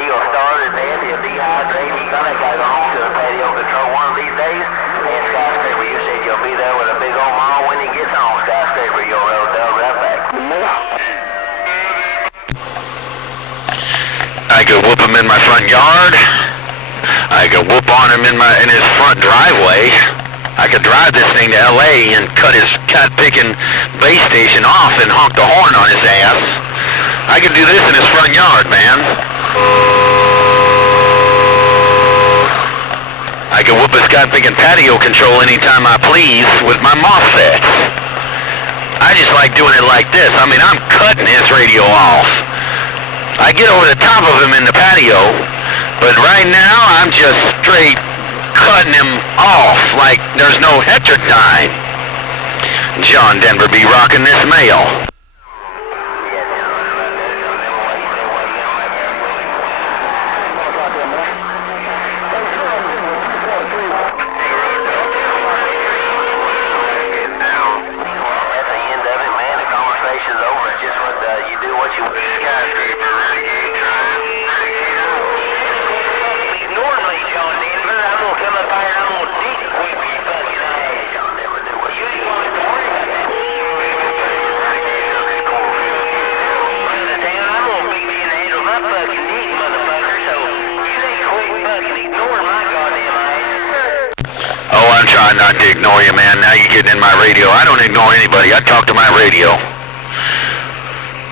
He'll start his head, he'll dehydrate, he's gonna go home to the patio control one of these days. And Skyscraper, you said you'll be there with a big old mom when he gets home. Skyscraper, you'll road dog right back. I could whoop him in my front yard. I could whoop on him in his front driveway. I could drive this thing to L.A. and cut his cat-picking base station off and honk the horn on his ass. I could do this in his front yard, man. I could whoop his cat-picking patio control anytime I please with my MOSFETs. I just like doing it like this. I mean, I'm cutting his radio off. I get over the top of him in the patio, but right now I'm just straight cutting him off like there's no Hector time. John Denver be rocking this mail. Not to ignore you, man. Now you're getting in my radio. I don't ignore anybody. I talk to my radio.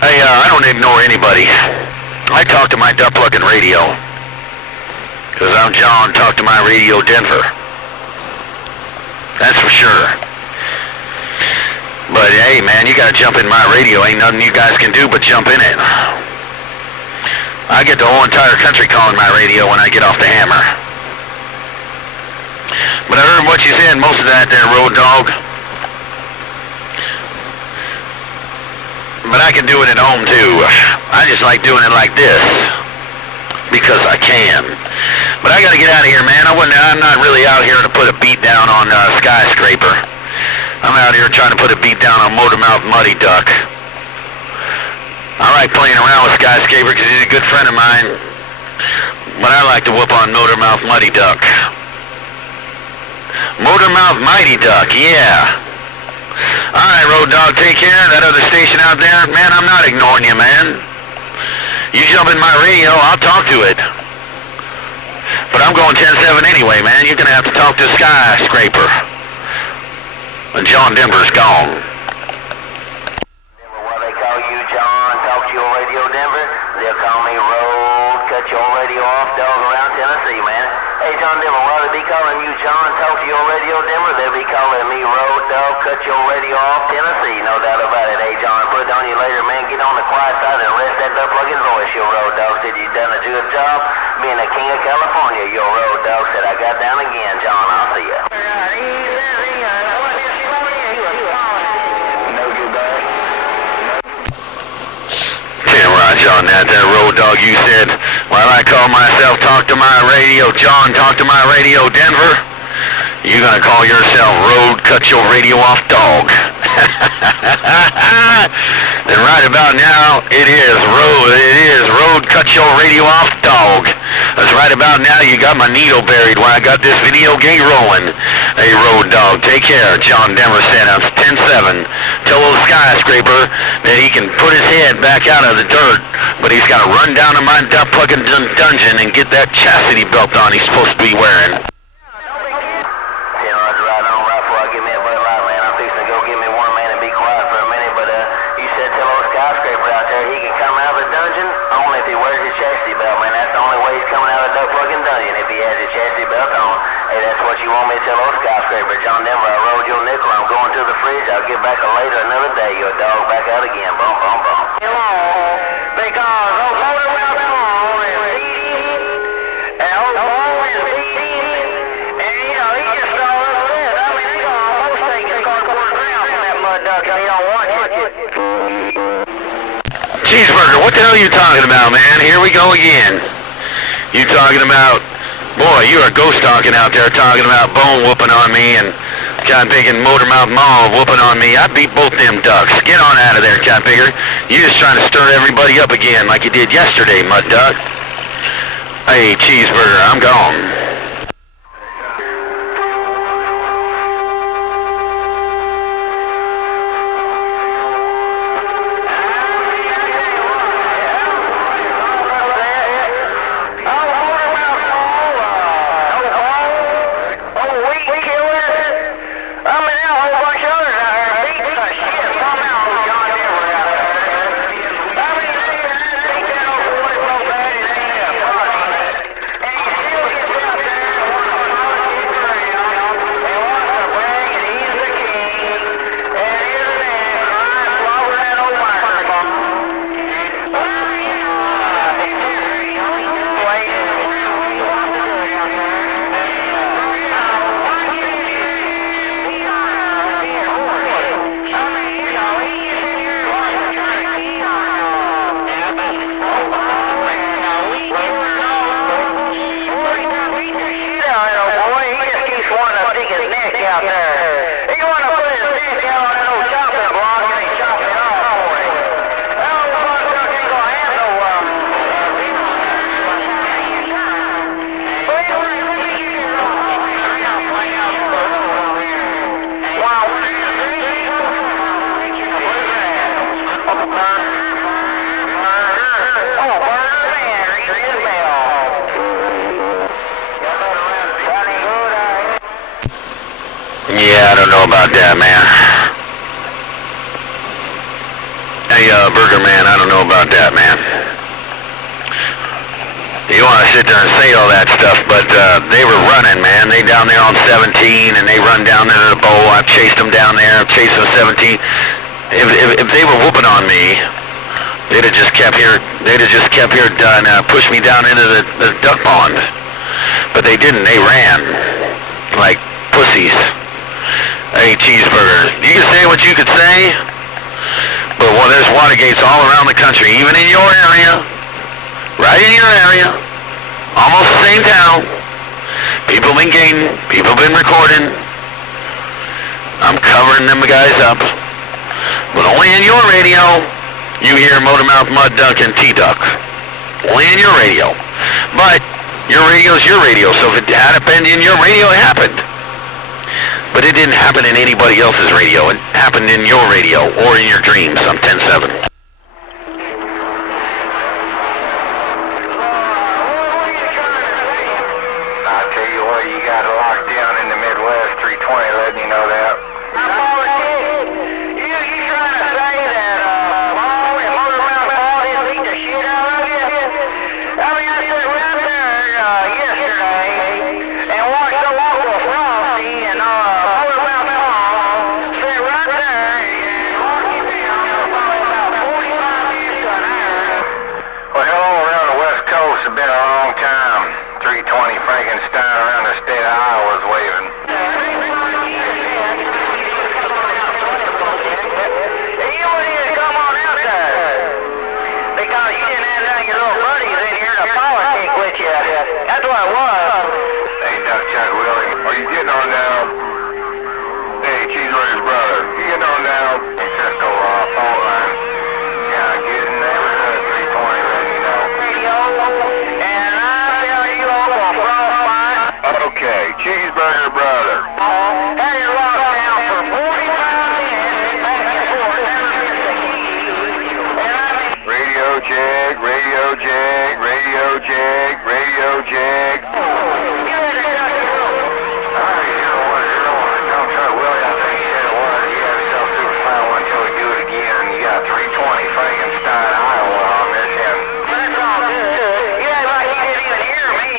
Hey, I don't ignore anybody. I talk to my duck-plugging radio. Because I'm John, talk to my radio Denver. That's for sure. But hey, man, you gotta jump in my radio. Ain't nothing you guys can do but jump in it. I get the whole entire country calling my radio when I get off the hammer. But I heard what you said, most of that there, Road Dog. But I can do it at home, too. I just like doing it like this. Because I can. But I gotta get out of here, man. I'm not really out here to put a beat down on Skyscraper. I'm out here trying to put a beat down on Motormouth Muddy Duck. I like playing around with Skyscraper because he's a good friend of mine. But I like to whoop on Motormouth Muddy Duck. Motormouth Mighty Duck, yeah. Alright, Road Dog, take care. That other station out there, man, I'm not ignoring you, man. You jump in my radio, I'll talk to it. But I'm going 10-7 anyway, man. You're going to have to talk to Skyscraper. And John Denver's gone. What they call you, John, talk to your radio, Denver. They'll call me Road, cut your radio off, dog, around Tennessee, man. Hey, John Denver, while they be calling you John, talk to your radio, Denver, they'll be calling me Road Dog, cut your radio off, Tennessee, no doubt about it. Hey, John, put it on you later, man. Get on the quiet side and rest that duck-plugging voice, your Road Dog. Said you done a good job being the king of California, your Road Dog. Said I got down again, John. I'll see ya. No goodbye. Damn right, John, that there, Road Dog, you said, while I call myself Talk to My Radio John, Talk to My Radio Denver, you gonna call yourself Road Cut Your Radio Off Dog. And right about now, it is Road Cut Your Radio Off Dog. That's right about now, you got my needle buried while I got this video game rolling. Hey, Road Dog, take care. John Denver said, I'm 10-7. Tell old Skyscraper that he can put his head back out of the dirt, but he's got to run down to my duck-plugging dungeon and get that chastity belt on he's supposed to be wearing. John Denver, I rolled your nickel. I'm going to the fridge. I'll get back later another day. Your dog back out again. Boom, boom, boom. Because old motor will come on and feed and old boy is feeding. And, you know, he just all over this. I mean, he's almost taking cardboard ground from that mud duck and he don't want it. Cheeseburger, what the hell are you talking about, man? Here we go again. You talking about... Boy, you are ghost talking out there, talking about bone whooping on me and Cat Pig and Motormouth Mall whooping on me. I beat both them ducks. Get on out of there, Cat Pigger. You're just trying to stir everybody up again like you did yesterday, Mud Duck. Hey, cheeseburger, I'm gone. Yeah, I don't know about that, man. Hey, Burger Man, I don't know about that, man. You want to sit there and say all that stuff, but they were running, man. They down there on 17, and they run down there to the bowl. I've chased them down there. I've chased them 17. If they were whooping on me, they'd have just kept here. They'd have just kept here and pushed me down into the duck pond. But they didn't. They ran like pussies. Hey, cheeseburger, you can say what you could say, but well, there's water gates all around the country, even in your area, right in your area, almost the same town. People been gaining, people been recording. I'm covering them guys up, but only in your radio you hear Motormouth, Mud Duck, and T-Duck. Only in your radio. But your radio's your radio, so if it happened in your radio, it happened. But it didn't happen in anybody else's radio. It happened in your radio or in your dreams on 10-7. I'll tell you what, you got it locked down in the Midwest, 320, letting you know that. You trying to say that Paul and Motormouth Paul didn't beat the shit out of you? I mean, I sat right there yesterday and watched the local Frosty and Motormouth Paul sit right there and lock him down for about 45 minutes to an hour. Well, hello around the West Coast, it's been a long time. 320 Frankenstein around the state of Iowa's waving. You wouldn't even come on out there because you didn't have none of your little buddies in here to politic with you. That's what it was. Hey, Duck Chuck Willie, are you getting on now? Hey, Cheeseburger's brother, you getting on now? Hey, Cisco, fault line. Yeah, getting neighborhood 320, letting you know. Radio, and I tell you local frostbite. Okay, Cheeseburger brother. Had it locked down for 45 minutes back and forth. Never missed a key. And I mean, Radio jag, radio jag, radio jag, radio jag. you better shut your mouth. Alright, 0101, Duck Chuck Willie, I think he said it was. You have yourself super fine one until we do it again. You got 320 Frankenstein, Iowa on this end. That's all good. You act like you didn't even hear me.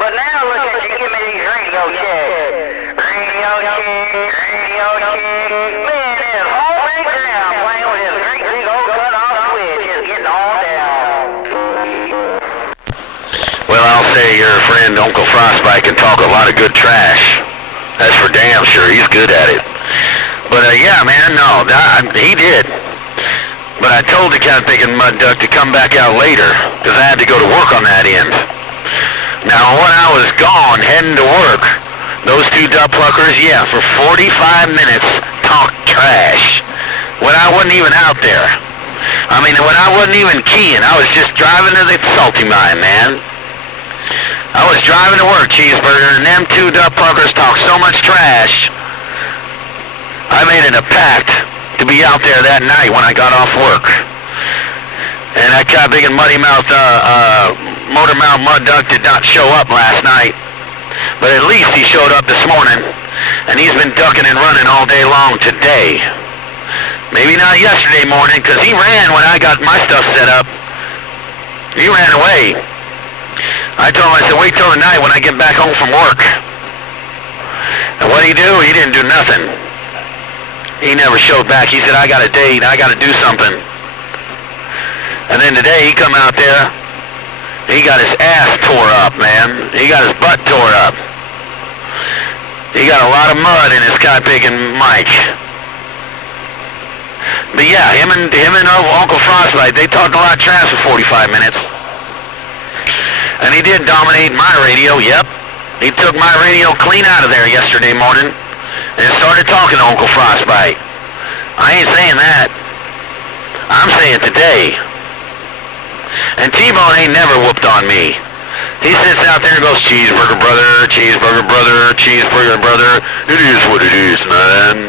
But now look at you, give me these radio checks. Radio check, radio check. Man, this whole background playing with this great big old cut-off switch is getting all down. Well, I'll say your friend Uncle Frostbite can talk a lot of good trash. That's for damn sure. He's good at it. But yeah, man, no, he did. But I told the cat picking Mud Duck to come back out later because I had to go to work on that end. Now, when I was gone, heading to work, those two duck pluckers, yeah, for 45 minutes, talked trash. When I wasn't even out there. I mean, when I wasn't even keying, I was just driving to the salty mine, man. I was driving to work, Cheeseburger, and them two duck fuckers talk so much trash. I made it a pact to be out there that night when I got off work. And that kind of big and muddy-mouthed, motor-mouthed mud duck did not show up last night. But at least he showed up this morning, and he's been ducking and running all day long today. Maybe not yesterday morning, because he ran when I got my stuff set up. He ran away. I told him, I said, wait till the night when I get back home from work. And what did he do? He didn't do nothing. He never showed back. He said, I got a date. I got to do something. And then today he come out there. He got his ass tore up, man. He got his butt tore up. He got a lot of mud in his cotton-picking mic. But yeah, him and Uncle Frostbite, they talked a lot of trash for 45 minutes. And he did dominate my radio, yep. He took my radio clean out of there yesterday morning and started talking to Uncle Frostbite. I ain't saying that. I'm saying today. And T-Bone ain't never whooped on me. He sits out there and goes, cheeseburger brother, cheeseburger brother, cheeseburger brother. It is what it is, man.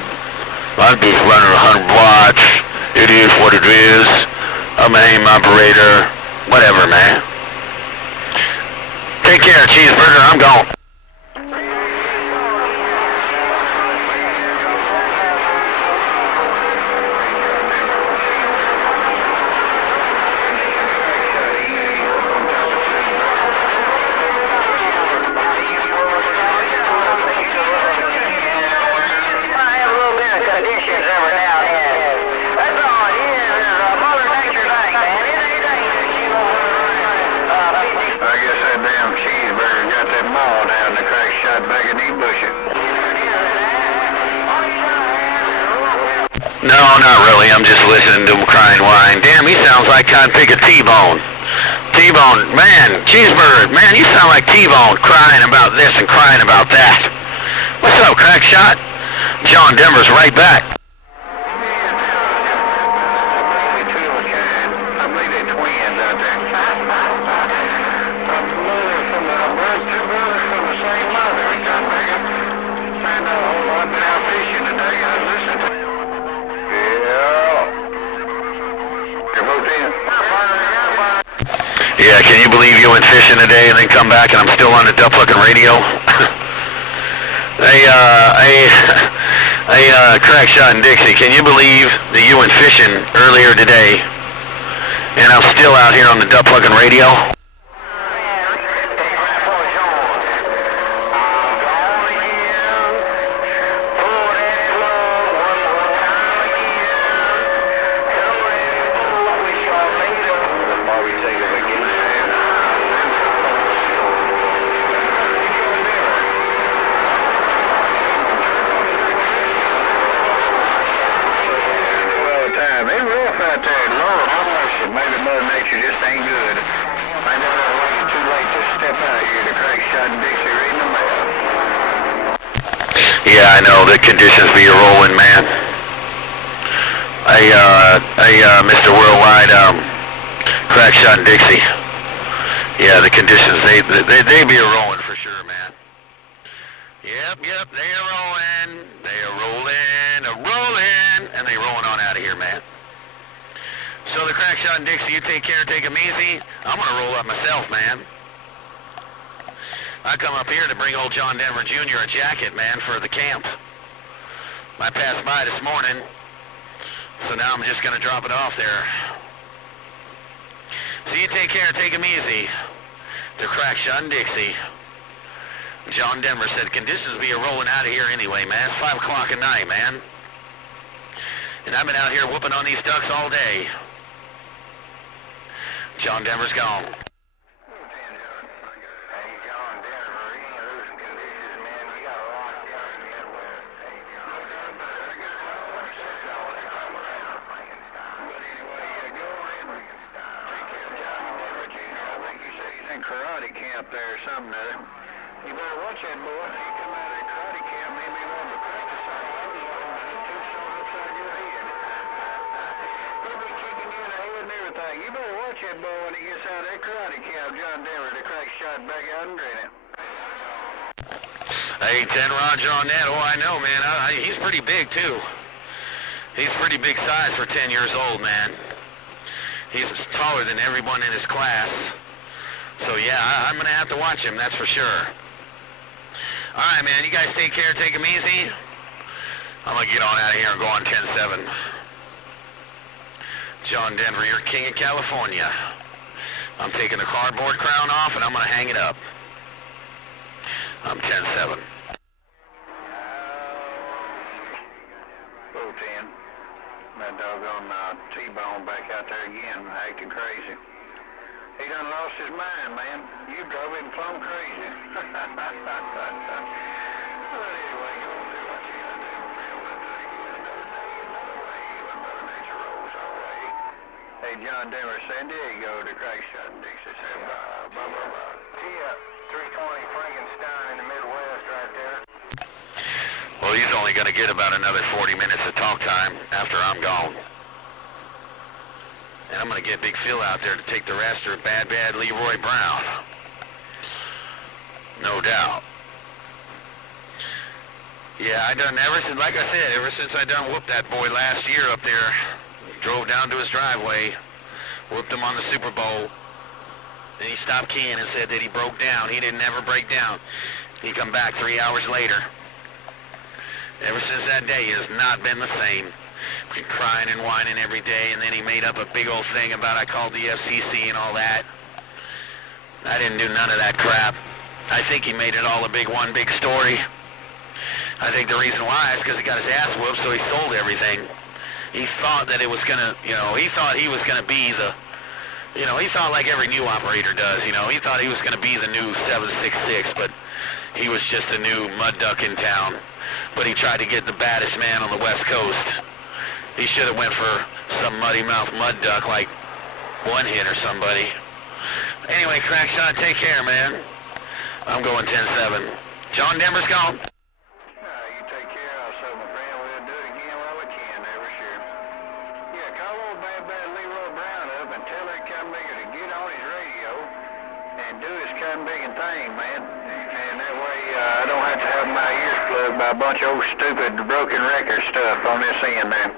I'm just running 100 watts. It is what it is. I'm an AIM operator. Whatever, man. Take care, cheeseburger. I'm gone. No, not really. I'm just listening to him cry and whine. Damn, he sounds like kind of pick a T-Bone. T-Bone, man, cheeseburger, man, you sound like T-Bone crying about this and crying about that. What's up, Crackshot? John Denver's right back. Yeah, can you believe you went fishing today and then come back and I'm still on the duck fucking radio? Hey, Crackshot and Dixie, can you believe that you went fishing earlier today and I'm still out here on the duck fucking radio? Maybe Mother Nature just ain't good. Maybe it's too late to step out here to Crackshot and Dixie reading the mail. Yeah, I know. The conditions be rolling, man. Mr. Worldwide, Crackshot and Dixie. Yeah, the conditions, they be rolling for sure, man. Yep, they are rolling. They are rolling, and they rolling on out of here, man. So the Crackshot and Dixie, you take care, take them easy. I'm going to roll up myself, man. I come up here to bring old John Denver Jr. a jacket, man, for the camp. I passed by this morning, so now I'm just going to drop it off there. So you take care, take them easy. The Crackshot and Dixie. John Denver said conditions be rolling out of here anyway, man. It's 5 o'clock at night, man. And I've been out here whooping on these ducks all day. John Denver's gone. Karate camp there or something or other. You better watch that boy. He come out of that karate camp, made me want to practice on two upside your head. He'll be kicking you in the head and everything. you better watch that boy when he gets out of that karate camp. John Denver, the Crackshot back out and grinning. Hey, 10 Roger on that. Oh, I know, man. He's pretty big, too. He's pretty big size for 10 years old, man. He's taller than everyone in his class. So, yeah, I'm going to have to watch him, that's for sure. All right, man. You guys take care. Take him easy. I'm going to get on out of here and go on 10-7. John Denver, you're king of California. I'm taking the cardboard crown off, and I'm going to hang it up. I'm 10-7. Oh, 10. That doggone T-Bone back out there again, acting crazy. He done lost his mind, man. You drove him plumb crazy. Well, anyway, go on do what you gotta do. Nature rolls our way. Hey, John Denver, San Diego, the Crackshot and Dixie said, Yeah, 320 Frankenstein in the Midwest right there. Well, he's only going to get about another 40 minutes of talk time after I'm gone. And I'm going to get Big Phil out there to take the rest of Bad Leroy Brown. No doubt. Yeah, I done ever since, like I said, ever since I done whooped that boy last year up there, drove down to his driveway, whooped him on the Super Bowl, and he stopped keying and said that he broke down. He didn't ever break down. He come back 3 hours later. Ever since that day, he has not been the same. Been crying and whining every day, and then he made up a big old thing about I called the FCC and all that. I didn't do none of that crap. I think he made it all a big story. I think the reason why is because he got his ass whooped, so he sold everything. He thought that it was gonna, he thought he was gonna be the, he thought like every new operator does, he thought he was gonna be the new 766, but he was just a new mud duck in town. But he tried to get the baddest man on the West Coast. He should have went for some muddy mouth mud duck like One Hit or somebody. Anyway, Crackshot, take care, man. I'm going 10-7. John Denver's gone. You take care also, my friend. We'll do it again while we can, never sure. Yeah, call old bad Leroy Brown up and tell that Cotton Bigger to get on his radio and do his Cotton Biggin thing, man. And that way I don't have to have my ears plugged by a bunch of old stupid broken record stuff on this end, man.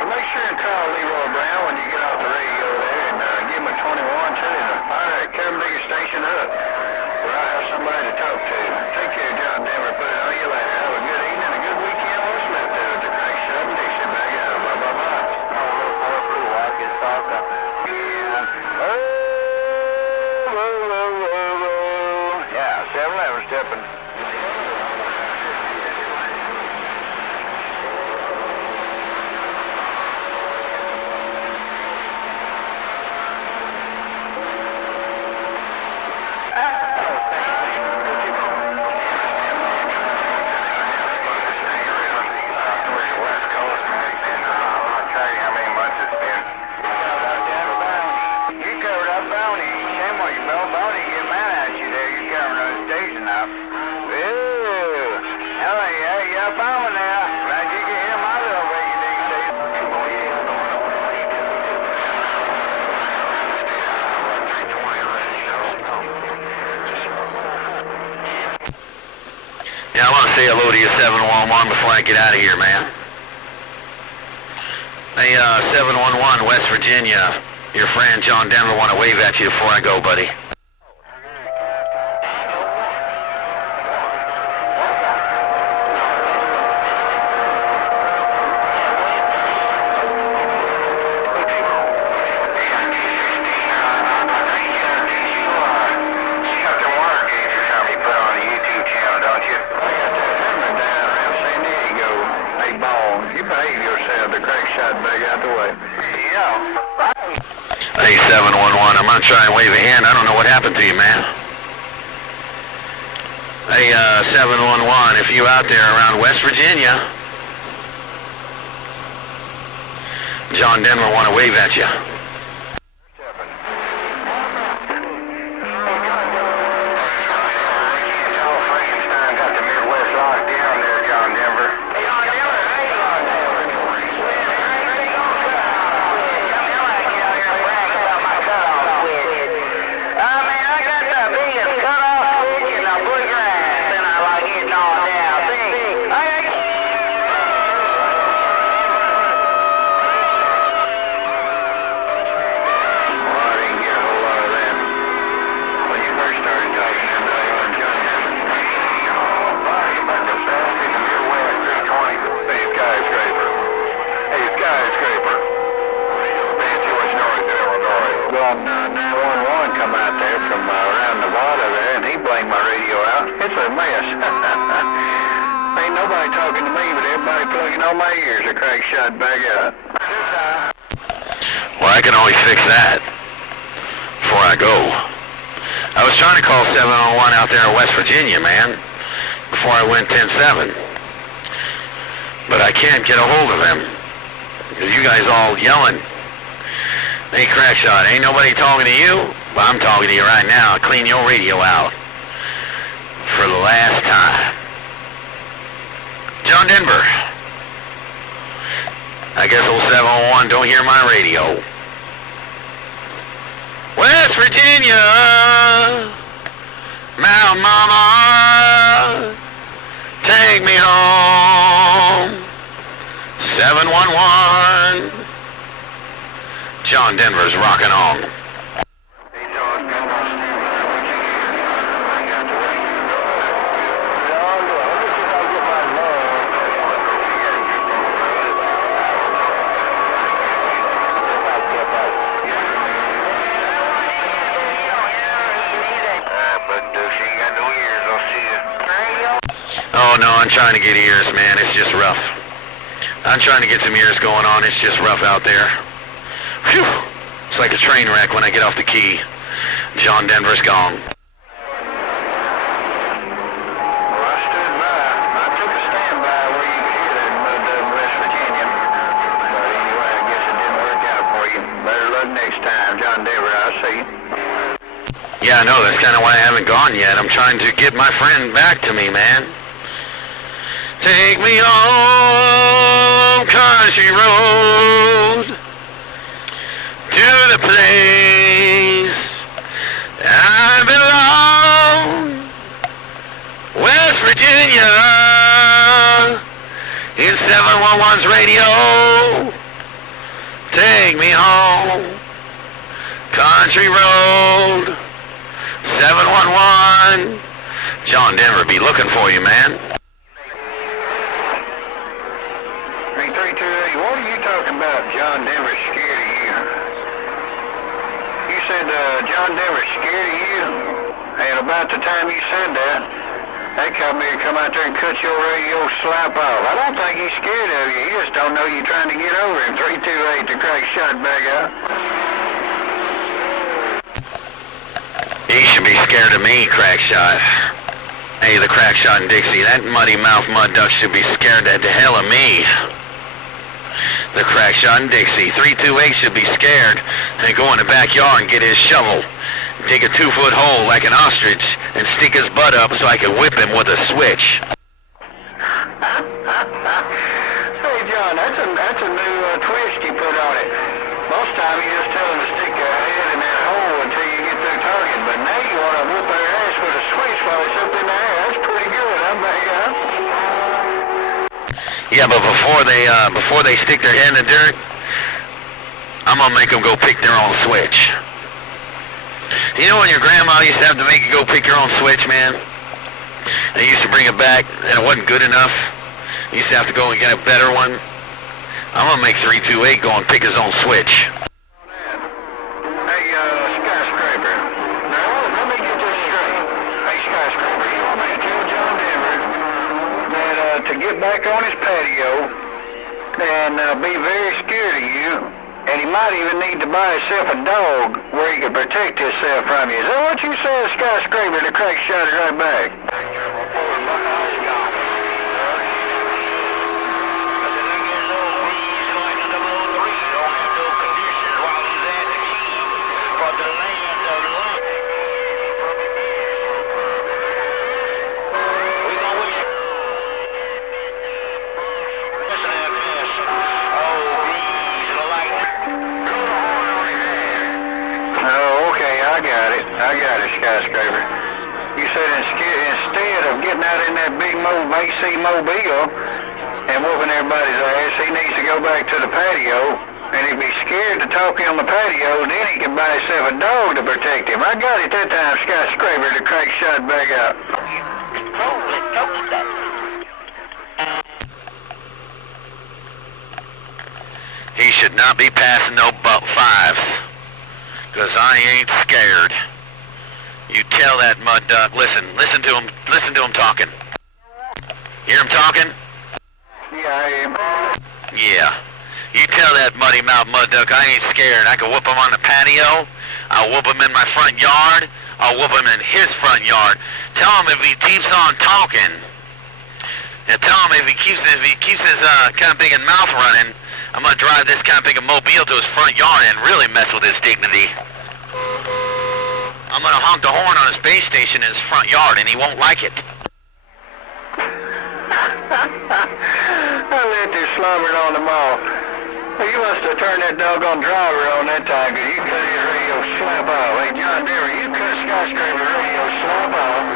But make sure and call Leroy Brown when you get off the radio there and give him a 21, tell him to fire that Cotton Bigger station up. Where I have somebody to talk to. Take care, John Denver. Put it on you later. Have a good evening, a good weekend. What's left of it? The Crackshot and Dixie back out. Bye-bye-bye. Yeah, 7-11 stepping. Yeah, I want to say hello to you, 711, before I get out of here, man. Hey, 711, West Virginia. Your friend John Denver want to wave at you before I go, buddy. Hey, 711, I'm going to try and wave a hand. I don't know what happened to you, man. Hey, 711, if you out there around West Virginia, John Denver want to wave at you. called 911 come out there from around Nevada there, and he blamed my radio out. It's a mess. Ain't nobody talking to me, but everybody plugging on my ears. A Crackshot back out. Well, I can always fix that before I go. I was trying to call 701 out there in West Virginia, man, before I went 10-7. But I can't get a hold of them. Because you guys all yelling. Hey, Crackshot, ain't nobody talking to you? Well, I'm talking to you right now. Clean your radio out. For the last time. John Denver. I guess old 701 don't hear my radio. West Virginia, Mount Mama, take me home. 711. John Denver's rocking on. Oh no, I'm trying to get ears, man. It's just rough. I'm trying to get some ears going on. It's just rough out there. Phew. It's like a train wreck when I get off the key. John Denver's gone. Well, I stood by. I took a standby where you could hear that in West Virginia. But anyway, I guess it didn't work out for you. Better luck next time, John Denver. I'll see you. Yeah, I know. That's kind of why I haven't gone yet. I'm trying to get my friend back to me, man. Take me on country road to the place I belong. West Virginia in 711's radio. Take me home country road 711. John Denver be looking for you, man. 3328, what are you talking about? John Denver's scared of you. You said John Denver's scared of you? And about the time you said that, they come here, come out there and cut your radio slap off. I don't think he's scared of you. He just don't know you're trying to get over him. 328, the Crackshot back out. He should be scared of me, Crackshot. Hey, the Crackshot and Dixie, that muddy mouth mud duck should be scared to hell of me. The Crackshot and Dixie, 328 should be scared and go in the backyard and get his shovel, dig a 2-foot hole like an ostrich, and stick his butt up so I can whip him with a switch. Hey, John, that's a new twist you put on it. Most time you just tell them to stick their head in that hole until you get through targeting, but now you want to whoop their ass with a switch while it's up in the air. That's pretty good, huh, man? Yeah, but before they stick their head in the dirt, I'm gonna make them go pick their own switch. You know when your grandma used to have to make you go pick your own switch, man? They used to bring it back and it wasn't good enough. You used to have to go and get a better one. I'm gonna make 328 go and pick his own switch. Hey, Skyscraper. Now, let me get this straight. Hey, Skyscraper, you want me to tell John Denver that to get back on his patio and be very scared of you, and he might even need to buy himself a dog where he can protect himself from you. Is that what you said, Skyscraper? The Crackshot is right back. I got it, Skyscraper. You said instead of getting out in that big AC Mobile and whooping everybody's ass, he needs to go back to the patio. And if he's scared to talk on the patio, then he can buy himself a dog to protect him. I got it that time, Skyscraper, the Crackshot back out. He should not be passing no butt fives. 'cause I ain't scared. You tell that mud duck. Listen to him talking. Hear him talking? Yeah, I am. Yeah. You tell that muddy mouth mud duck I ain't scared. I can whoop him on the patio. I'll whoop him in my front yard. I'll whoop him in his front yard. Tell him if he keeps on talking. And tell him if he keeps his kind of big mouth running, I'm gonna drive this kind of big mobile to his front yard and really mess with his dignity. I'm gonna honk the horn on his base station in his front yard, and he won't like it. I let this slobbering on the mall. Well, you must have turned that doggone driver on that time, 'cause you cut his radio slap off. Hey, John Deere, you cut Skyscraper radio slap off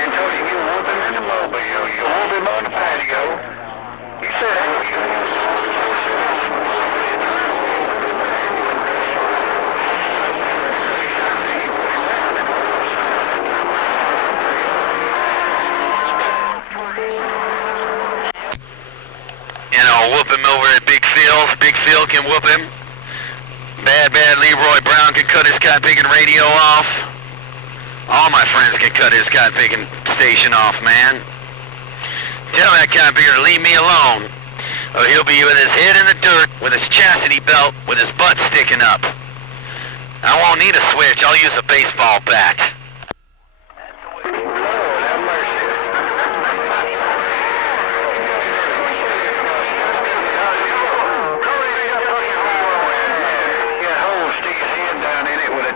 and told him you whoop him in the mobile. You whoop him on the patio. You said, hey, you... Whoop him over at Big Phil's. Big Phil can whoop him. Bad Leroy Brown can cut his cotton picking radio off. All my friends can cut his cotton picking station off, man. Tell that cotton picker to leave me alone, or he'll be with his head in the dirt, with his chastity belt, with his butt sticking up. I won't need a switch. I'll use a baseball bat.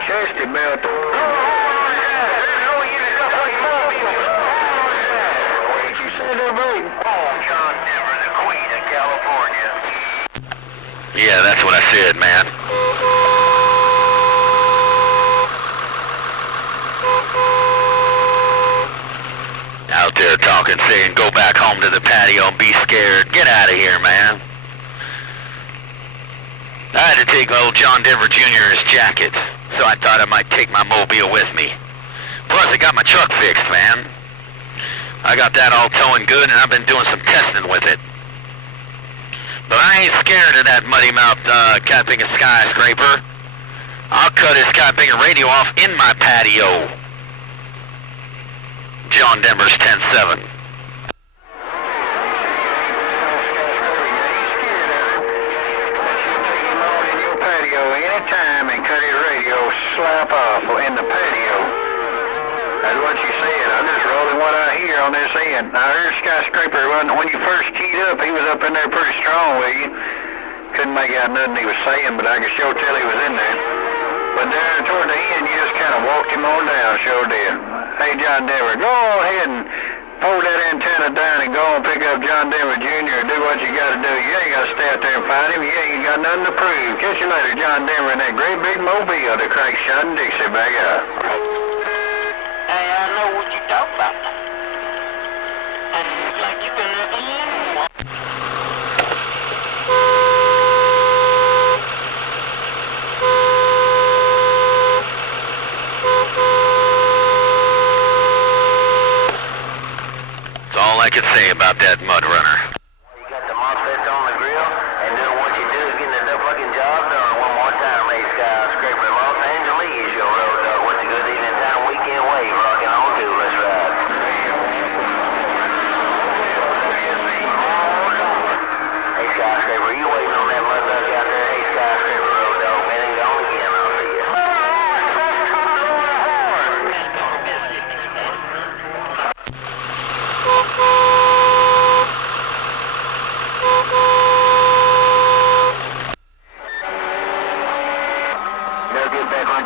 Chesty belt. Where'd you say they're moving? John Denver, the Queen of California. Yeah, that's what I said, man. Out there talking, saying, go back home to the patio and be scared. Get out of here, man. I had to take old John Denver Jr. his jacket, so I thought I might take my mobile with me. Plus, I got my truck fixed, man. I got that all towing good, and I've been doing some testing with it. But I ain't scared of that muddy mouth cat picking skyscraper. I'll cut his cat picking radio off in my patio. John Denver's 10-7. Time and cut his radio slap off in the patio. That's what you said. I'm just rolling what I hear on this end. I heard Skyscraper when you first keyed up, he was up in there pretty strong with you. Couldn't make out nothing he was saying, but I could sure tell he was in there. But there toward the end, you just kind of walked him on down, sure did. Hey, John Denver, go ahead and hold that antenna down and go and pick up John Denver Jr. and do what you got to do. You ain't got to stay out there and fight him. You ain't got nothing to prove. Catch you later, John Denver, in that great big mobile, the Crackshot and Dixie back up. Hey, I know what you talk about. And it's like you've been there for years. All I could say about that mud runner. You got the MOSFETs on the grill, and then what you do is getting the fucking job done one more time. Hey, Skyscraper, Los Angeles, your road dog. What's a good evening time? Weekend wave, rocking on too. Let's ride. Hey, Skyscraper, you waiting on that mud duck out there? Hey, Skyscraper, road dog, man, and gone again. I'll see you.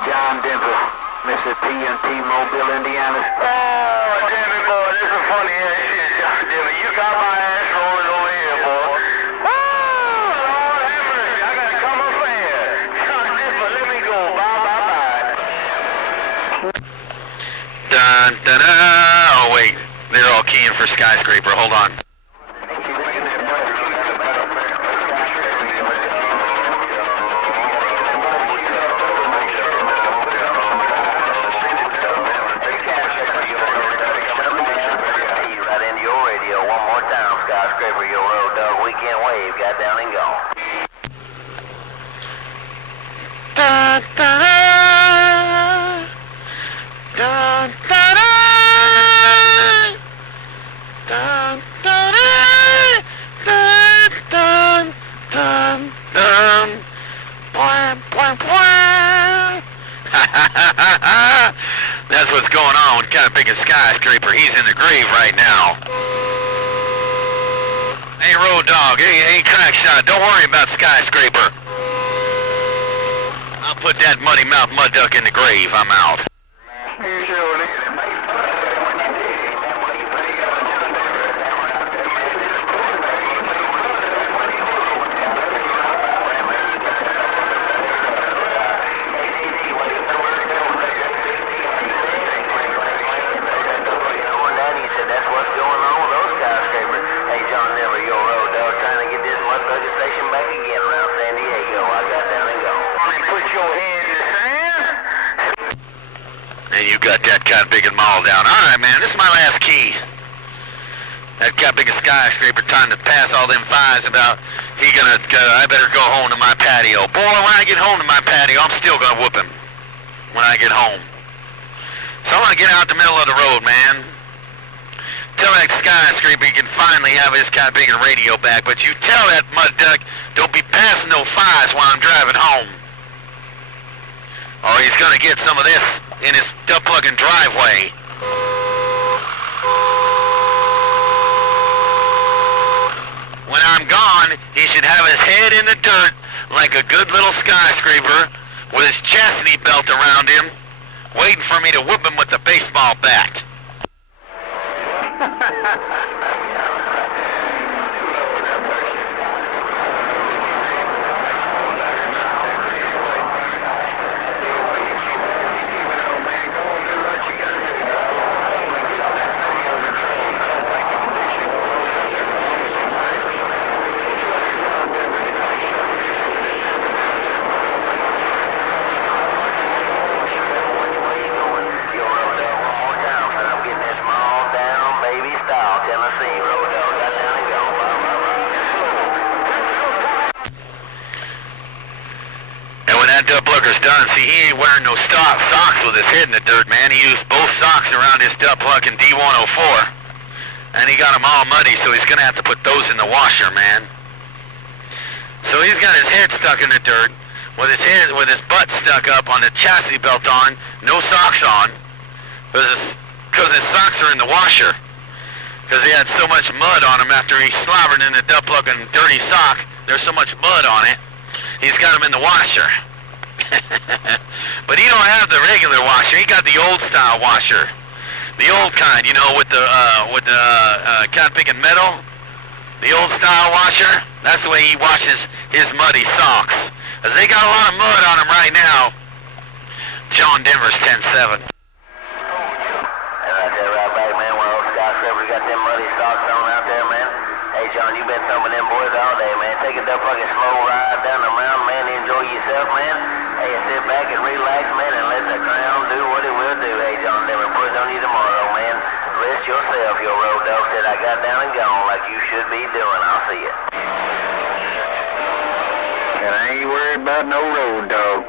John Denver, Mr. TNT Mobile, Indiana. Oh, Denver boy, this is funny ass shit, John Denver. You got my ass rolling over here, boy. Oh, Lord have mercy. I gotta come up here. John Denver, let me go. Bye. Dun, dun, dun. Oh, wait. They're all keying for Skyscraper. Hold on. Skyscraper, your road dog, weekend wave, got down and gone. Dun, dun, dun. That's what's going on. Kind of big a skyscraper. He's in the grave right now. Hey, Road Dog. Hey, Crackshot. Don't worry about skyscraper. I'll put that muddy mouth mud duck in the grave. I'm out. You sure did. You got that kind of big and maul down. All right, man, this is my last key. That kind of big a skyscraper trying to pass all them fires about I better go home to my patio. Boy, when I get home to my patio, I'm still gonna whoop him when I get home. So I'm gonna get out the middle of the road, man. Tell that skyscraper he can finally have his kind of big and radio back, but you tell that mud duck don't be passing no fires while I'm driving home. Or he's gonna get some of this in his duck-plugging driveway. When I'm gone, he should have his head in the dirt like a good little skyscraper with his chastity belt around him, waiting for me to whip him with the baseball bat. Done. See, he ain't wearing no socks with his head in the dirt, man. He used both socks around his duck plug in D104, and he got them all muddy, so he's gonna have to put those in the washer, man. So he's got his head stuck in the dirt, with his butt stuck up on the chassis belt on, no socks on, because his socks are in the washer, because he had so much mud on him after he slobbered in the duck plug and dirty sock. There's so much mud on it. He's got them in the washer. But he don't have the regular washer. He got the old style washer, the old kind, you know, with the kind of picking metal. The old style washer. That's the way he washes his muddy socks. 'Cause they got a lot of mud on them right now. John Denver's 10-7. And right there, right back, man. One of those skyscrapers got them muddy socks on out there, man. Hey, John, you been thumping them boys all day, man. Take a fucking slow ride down the mountain, man. Enjoy yourself, man. Hey, sit back and relax, man, and let the crown do what it will do. Hey, John, never put it on you tomorrow, man. Rest yourself, your road dog said I got down and gone like you should be doing. I'll see you. And I ain't worried about no road dog.